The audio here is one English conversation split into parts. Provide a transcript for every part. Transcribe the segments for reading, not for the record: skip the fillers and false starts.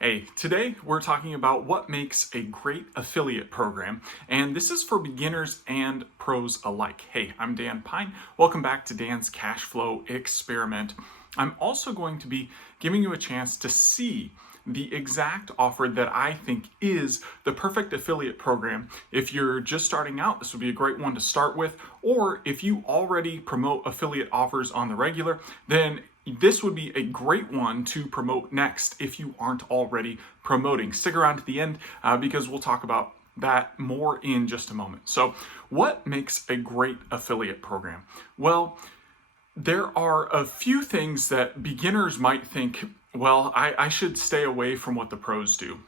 Hey, today we're talking about what makes a great affiliate program, and this is for beginners and pros alike. Hey, I'm Dan Pine. Welcome back to Dan's Cash Flow Experiment. I'm also going to be giving you a chance to see the exact offer that I think is the perfect affiliate program. If you're just starting out, this would be a great one to start with, or if you already promote affiliate offers on the regular, then this would be a great one to promote next if you aren't already promoting. Stick around to the end because we'll talk about that more in just a moment. So, what makes a great affiliate program? Well, there are a few things that beginners might think, well, I should stay away from what the pros do.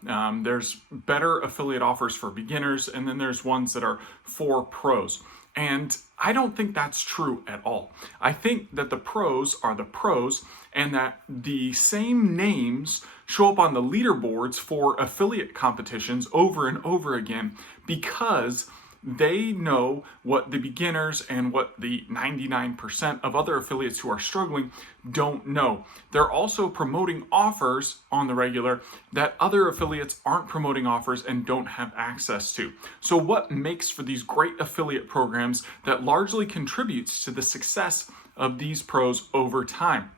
There's better affiliate offers for beginners, and then there's ones that are for pros. And I don't think that's true at all. I think that the pros are the pros and that the same names show up on the leaderboards for affiliate competitions over and over again because they know what the beginners and what the 99% of other affiliates who are struggling don't know. They're also promoting offers on the regular that other affiliates aren't promoting offers and don't have access to. So what makes for these great affiliate programs that largely contributes to the success of these pros over time?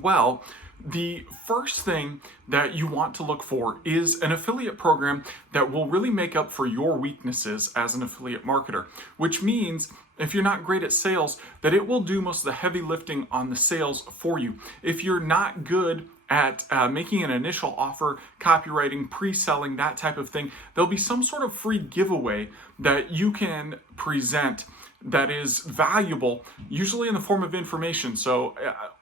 Well, the first thing that you want to look for is an affiliate program that will really make up for your weaknesses as an affiliate marketer, which means if you're not great at sales, that it will do most of the heavy lifting on the sales for you. If you're not good at making an initial offer, copywriting, pre-selling, that type of thing, there'll be some sort of free giveaway that you can present that is valuable, usually in the form of information. So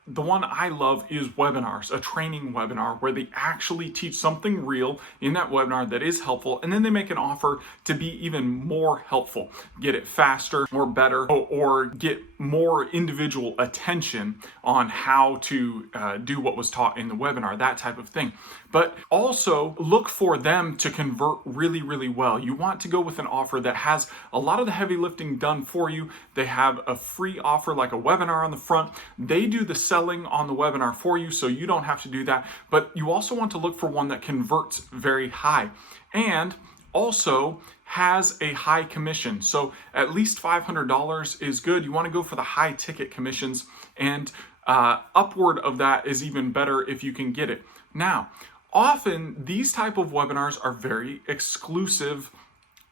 the one I love is webinars, a training webinar where they actually teach something real in that webinar that is helpful, and then they make an offer to be even more helpful, get it faster or better, or get more individual attention on how to do what was taught in the webinar, that type of thing. But also look for them to convert really, really well. You want to go with an offer that has a lot of the heavy lifting done for you. They have a free offer like a webinar on the front. They do the selling on the webinar for you, so you don't have to do that. But you also want to look for one that converts very high and also has a high commission. So at least $500 is good. You want to go for the high ticket commissions, and upward of that is even better if you can get it. Now, often these type of webinars are very exclusive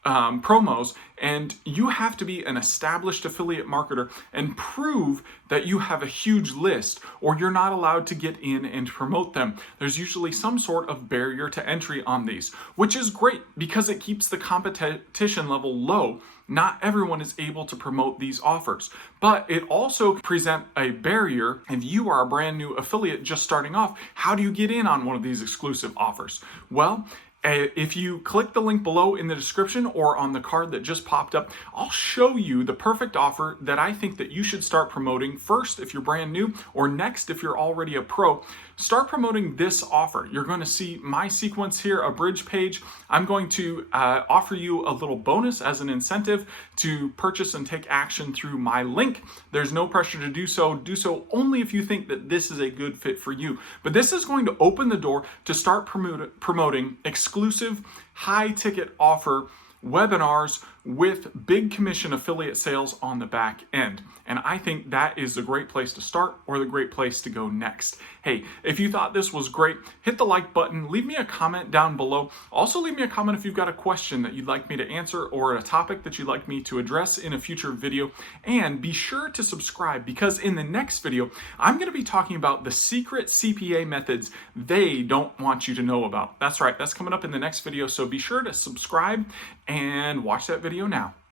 promos, and you have to be an established affiliate marketer and prove that you have a huge list, or you're not allowed to get in and promote them. There's usually some sort of barrier to entry on these, which is great because it keeps the competition level low. Not everyone is able to promote these offers, but it also presents a barrier. If you are a brand new affiliate just starting off, how do you get in on one of these exclusive offers? Well, if you click the link below in the description or on the card that just popped up, I'll show you the perfect offer that I think that you should start promoting first if you're brand new, or next if you're already a pro. Start promoting this offer. You're going to see my sequence here, a bridge page. I'm going to offer you a little bonus as an incentive to purchase and take action through my link. There's no pressure to do so. Do so only if you think that this is a good fit for you. But this is going to open the door to start promoting exclusive high ticket offer webinars with big commission affiliate sales on the back end. And I think that is a great place to start, or the great place to go next. Hey, if you thought this was great, hit the like button, leave me a comment down below. Also leave me a comment if you've got a question that you'd like me to answer, or a topic that you'd like me to address in a future video. And be sure to subscribe, because in the next video, I'm going to be talking about the secret CPA methods they don't want you to know about. That's right, that's coming up in the next video, so be sure to subscribe and watch that video now.